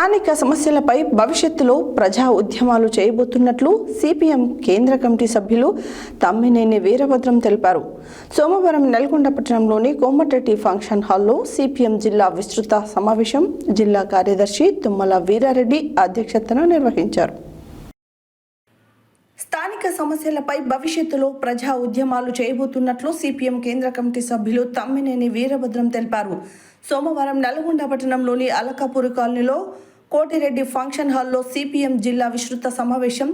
స్థానిక సమస్యలపై భవిష్యత్తులో ప్రజా ఉద్యమాలు చేయబోతున్నట్లు సిపిఎం కేంద్ర కమిటీ సభ్యులు తమ్మినేని వీరభద్రం తెలిపారు. సోమవారం నల్గొండ పట్టణంలోని కోమటిరెడ్డి ఫంక్షన్ హాల్లో సిపిఎం జిల్లా విస్తృత సమావేశం జిల్లా కార్యదర్శి తుమ్మల వీరారెడ్డి అధ్యక్షతన నిర్వహించారు. స్థానిక సమస్యలపై భవిష్యత్తులో ప్రజా ఉద్యమాలు చేయబోతున్నట్లు సిపిఎం కేంద్ర కమిటీ సభ్యులు తమ్మినేని వీరభద్రం తెలిపారు. సోమవారం నల్గొండ పట్టణంలోని అలకాపురి కాలనీలో కోటిరెడ్డి ఫంక్షన్ హాల్లో సిపిఎం జిల్లా విస్తృత సమావేశం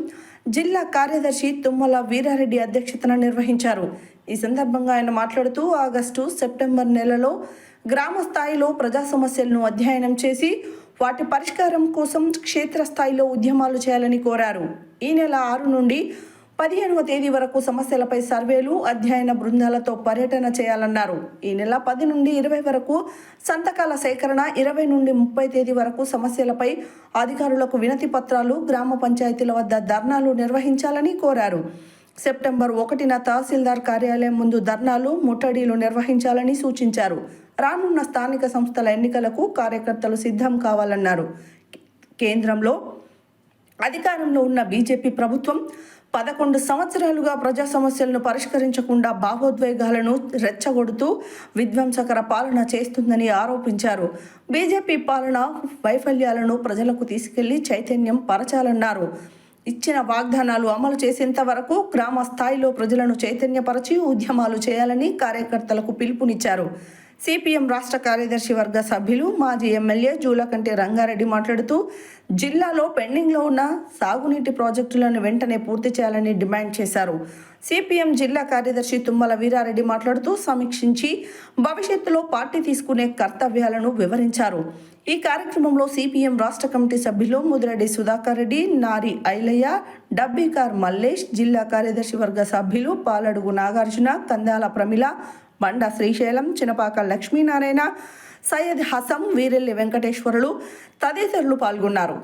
జిల్లా కార్యదర్శి తుమ్మల వీరారెడ్డి అధ్యక్షతన నిర్వహించారు. ఈ సందర్భంగా ఆయన మాట్లాడుతూ ఆగస్టు, సెప్టెంబర్ నెలలో గ్రామ స్థాయిలో ప్రజా సమస్యలను అధ్యయనం చేసి వాటి పరిష్కారం కోసం క్షేత్రస్థాయిలో ఉద్యమాలు చేయాలని కోరారు. ఈ నెల 6 నుండి 15వ తేదీ వరకు సమస్యలపై సర్వేలు, అధ్యయన బృందాలతో పర్యటన చేయాలన్నారు. ఈ నెల 10 నుండి 20 వరకు సంతకాల సేకరణ, 20 నుండి 30 తేదీ వరకు సమస్యలపై అధికారులకు వినతి పత్రాలు, గ్రామ పంచాయతీల వద్ద ధర్నాలు నిర్వహించాలని కోరారు. సెప్టెంబర్ 1న తహసీల్దార్ కార్యాలయం ముందు ధర్నాలు, ముట్టడీలు నిర్వహించాలని సూచించారు. రానున్న స్థానిక సంస్థల ఎన్నికలకు కార్యకర్తలు సిద్ధం కావాలన్నారు. కేంద్రంలో అధికారంలో ఉన్న బీజేపీ ప్రభుత్వం 11 సంవత్సరాలుగా ప్రజా సమస్యలను పరిష్కరించకుండా భావోద్వేగాలను రెచ్చగొడుతూ విధ్వంసకర పాలన చేస్తుందని ఆరోపించారు. బీజేపీ పాలన వైఫల్యాలను ప్రజలకు తీసుకెళ్లి చైతన్యం పరచాలన్నారు. ఇచ్చిన వాగ్దానాలు అమలు చేసేంత వరకు గ్రామ స్థాయిలో ప్రజలను చైతన్యపరచి ఉద్యమాలు చేయాలని కార్యకర్తలకు పిలుపునిచ్చారు. సిపిఎం రాష్ట్ర కార్యదర్శి వర్గ సభ్యులు మాజీ ఎమ్మెల్యే జూలకంటి రంగారెడ్డి మాట్లాడుతూ జిల్లాలో పెండింగ్లో ఉన్న సాగునీటి ప్రాజెక్టులను వెంటనే పూర్తి చేయాలని డిమాండ్ చేశారు. సిపిఎం జిల్లా కార్యదర్శి తుమ్మల వీరారెడ్డి మాట్లాడుతూ సమీక్షించి భవిష్యత్తులో పార్టీ తీసుకునే కర్తవ్యాలను వివరించారు. ఈ కార్యక్రమంలో సిపిఎం రాష్ట్ర కమిటీ సభ్యులు ముదిరెడ్డి సుధాకర్ రెడ్డి, నారి ఐలయ్య, డబ్బీకార్ మల్లేష్, జిల్లా కార్యదర్శి వర్గ సభ్యులు పాలడుగు నాగార్జున, కందాల ప్రమిళ, బండ శ్రీశైలం, చినపాక లక్ష్మీనారాయణ, సయ్యద్ హసం, వీరెల్లి వెంకటేశ్వరులు తదితరులు పాల్గొన్నారు.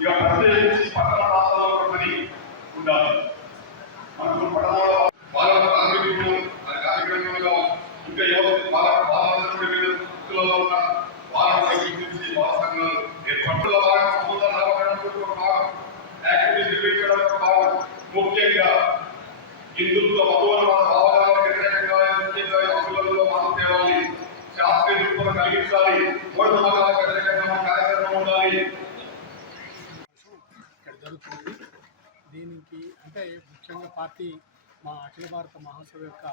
ఇక ప్రత్యేకించి పట్టణ ప్రాంతాల్లో పని ఉండాలి. మనకు పట్టణంలో కార్యక్రమంలో ఇంకా బాలందరూ ఉన్న వాళ్ళ గురించి సంఘాలు ఏర్పట్టుల భాగం సముద్ర రావడానికి ఒక భాగం, యాక్టివిటీస్ నిర్వహించడానికి ఒక భాగం, ముఖ్యంగా హిందుత్వ మతోన్మాద భావజాలకు వ్యతిరేకంగా ముఖ్యంగా హక్కులలో మార్పు తేవాలి, శాస్త్రీయ దృక్పథం కలిగించాలి, మూఢనమ్మకాలకు వ్యతిరేకంగా కార్యక్రమం ఉండాలి. జరుగుతుంది. దీనికి అంటే ముఖ్యంగా పార్టీ మా అఖిల భారత మహాసభ యొక్క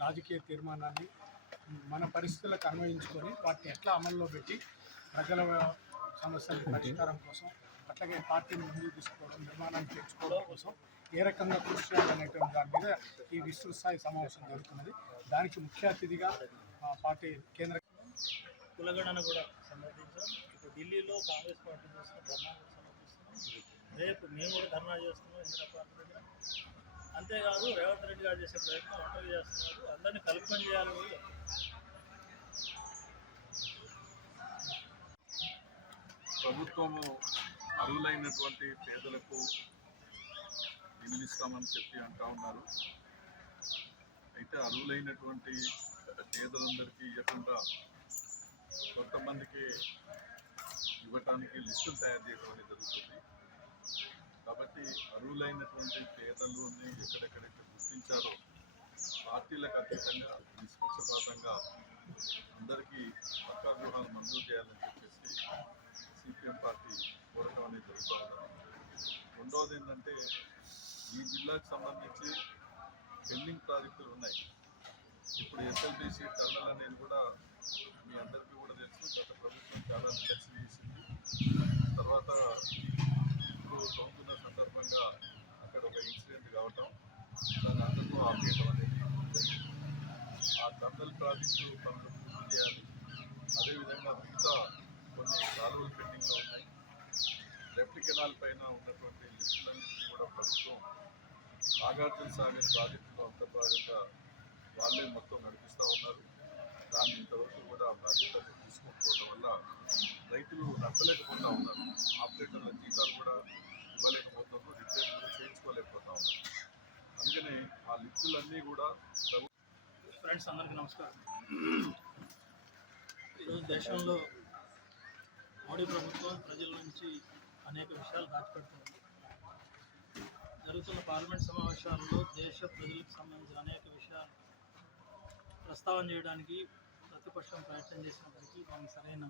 రాజకీయ తీర్మానాన్ని మన పరిస్థితులకు అన్వయించుకొని వాటిని ఎట్లా అమల్లో పెట్టి ప్రజల సమస్యల పరిష్కారం కోసం, అట్లాగే పార్టీని ముందుకు తీసుకోవడం, నిర్మాణాన్ని చేర్చుకోవడం కోసం ఏ రకంగా కృషి చేయాలనేటువంటి దాని మీద ఈ విస్తృత స్థాయి సమావేశం జరుగుతున్నది. దానికి ముఖ్య అతిథిగా పార్టీ కేంద్ర కులగణన కూడా సమర్థించాం. ఇప్పుడు ఢిల్లీలో కాంగ్రెస్ పార్టీ చేసిన ధర్నా సమర్థిస్తున్నాం. రేపు మేము కూడా ధర్నా చేస్తున్నాం ఇందిరా పార్టీ దగ్గర. అంతేకాదు రేవంత్ రెడ్డి గారు చేసే ప్రయత్నం ఒంటరి చేస్తున్నారు, అందరినీ కలుపుకొని చేయాలని కూడా ప్రభుత్వము అర్హులైనటువంటి పేదలకు ఇల్లు ఇస్తామని చెప్పి అంటూ ఉన్నారు. అయితే అర్హులైనటువంటి పేదలందరికీ ఇవ్వకుండా కొంతమందికి ఇవ్వటానికి లిస్టులు తయారు చేయడం జరుగుతుంది. కాబట్టి అర్హులైనటువంటి పేదలని ఎక్కడెక్కడైతే గుర్తించారో పార్టీలకు అతీతంగా నిష్పక్షపాతంగా అందరికీ పక్కా గృహాలు మంజూరు చేయాలని చెప్పేసి సిపిఎం పార్టీ కోరటం అనేది జరుగుతూ ఉంది. రెండవది ఏంటంటే ఈ జిల్లాకు సంబంధించి పెండింగ్ ప్రాజెక్టులు ఉన్నాయి. ఇప్పుడు ఎస్ఎల్బీసీ టర్నల్ అనేది కూడా మీ అందరికీ కూడా తెలుసు. గత ప్రభుత్వం చాలా నిర్లక్ష్యం చేసింది. తర్వాత ఇప్పుడు తొమ్మిదిన్న సందర్భంగా అక్కడ ఒక ఇన్సిడెంట్ కావటం, దాని అందరితో ఆపేయడం అనేది జరిగింది. ఆ టర్నల్ ప్రాజెక్టు పనులు పూర్తి చేయాలి. అదేవిధంగా మిగతా పైన ఉన్నటువంటి లిస్టులన్నింటినీ కూడా ప్రభుత్వం నాగార్జున సాగర్ ప్రాజెక్టులో అంతర్భాగంగా వాళ్ళే మొత్తం నడిపిస్తూ ఉన్నారు. దాన్ని ఇంతవరకు కూడా బాధ్యతలు తీసుకోకపోవడం వల్ల రైతులు నచ్చలేకపోతూ ఉన్నారు. ఆపరేటర్ల జీతాలు కూడా ఇవ్వలేకపోతున్నారు, రిపేర్లు కూడా చేయించుకోలేకపోతా ఉన్నారు. అందుకనే ఆ లిస్టులన్నీ కూడా ఫ్రెండ్స్ అందరికీ నమస్కారం. ఈరోజు దేశంలో మోడీ ప్రభుత్వం ప్రజల నుంచి అనేక విషయాలు దాచిపెడుతుంది. జరుగుతున్న పార్లమెంట్ సమావేశాల్లో దేశ ప్రజలకు సంబంధించిన అనేక విషయాలు ప్రస్తావన చేయడానికి ప్రతిపక్షం ప్రయత్నం చేసినప్పటికీ దానికి సరైన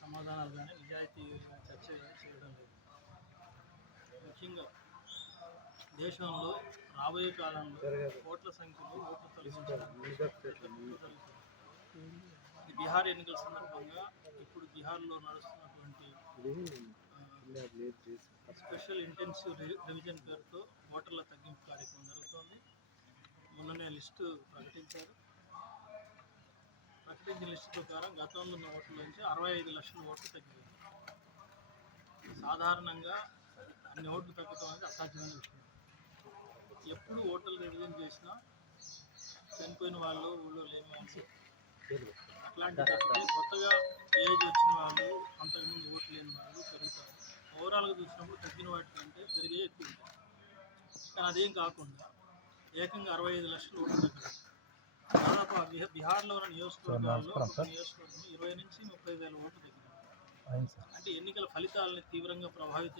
సమాధానాలు కానీ నిజాయితీ చర్చ చేయడం లేదు. ముఖ్యంగా దేశంలో రాబోయే కాలంలో ఓట్ల సంఖ్యలో ఓట్లు తొలగించడం ఈ బీహార్ ఎన్నికల సందర్భంగా ఇప్పుడు బీహార్లో నడుస్తున్నటువంటి స్పెషల్ ఇంటెన్సివ్ రివిజన్ పేరుతో ఓటర్ల తగ్గింపు కార్యక్రమం జరుగుతోంది. మొన్ననే లిస్టు ప్రకటించారు. ప్రకటించిన లిస్టు ప్రకారం గతంలో ఉన్న ఓట్ల నుంచి 65 లక్షల ఓట్లు తగ్గిపోయింది. సాధారణంగా అన్ని ఓట్లు తగ్గడం అనేది అసాధ్యమైన విషయం. ఎప్పుడు ఓటర్లు రివిజన్ చేసినా చనిపోయిన వాళ్ళు ఊళ్ళో లేని వాళ్ళు అట్లాంటి కొత్తగా ఏజ్ వచ్చిన వాళ్ళు అంతకుముందు ఓట్లు లేని వాళ్ళు పెరుగుతారు. ఓవరాల్గా చూసినప్పుడు తగ్గిన వాటి కంటే పెరిగే ఎక్కువ ఉంటాయి. కానీ అదేం కాకుండా ఏకంగా 65 లక్షలు ఓట్లు తగ్గారు. దాదాపు బీహార్లో ఉన్న నియోజకవర్గాల్లో నియోజకవర్గం 20 నుంచి 30 వేల ఓట్లు తగ్గినాయి. అంటే ఎన్నికల ఫలితాలని తీవ్రంగా ప్రభావితం